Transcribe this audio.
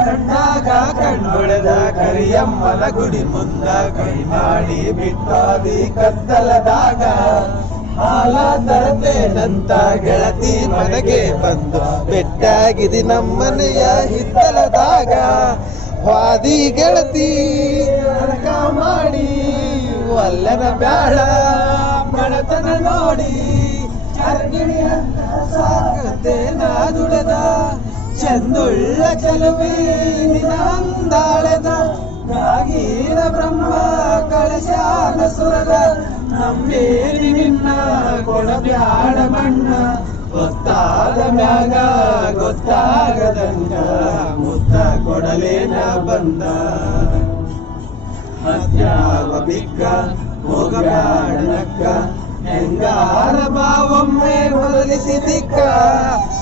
ಕಣ್ಣಾಗ ಕಣ್ಣೊಳೆದ ಕರಿಯಮ್ಮನ ಗುಡಿ ಮುಂದ ಕೈ ಮಾಡಿ ಬಿಟ್ಟಾದಿ ಕತ್ತಲದಾಗ ಹಾಲ ತರತೇನಂತ ಗೆಳತಿ ಮನೆಗೆ ಬಂದು ಬೆಟ್ಟಾಗಿದಿ ನಮ್ಮನೆಯ ಹಿತ್ತಲದಾಗ ವಾದಿ ಗೆಳತಿ ನರಕ ಮಾಡಿ ಒಲ್ಲನ ಬ್ಯಾಳ ಮಣತನ ನೋಡಿ ಚರಗಿಣಿ ಸಾಕತೇನ ದುಳೆದ ಚಂದುಳ್ಳ ಚಲುವಿ ನಿನಂದಾಳೆದ ಕಾಗೀರ ಬ್ರಹ್ಮ ಕಳಶಾನ ಸುರದ ನಮ್ಮೇರಿ ನಿನ್ನ ಕೊಡಬ್ಯಾಡ ಮಣ್ಣ ಗೊತ್ತಾದ ಮ್ಯಾಗ ಗೊತ್ತಾಗದಂಗ ಮುತ್ತ ಕೊಡಲೇನ ಬಂದ ಅದ್ಯಾವ ಬಿಕ್ಕ ಹೋಗಬ್ಯಾಡ ನಕ್ಕ ಹೆಂಗಾರ ಬಾವೊಮ್ಮೆ ಬದಲಿಸಿ ದಿಕ್ಕ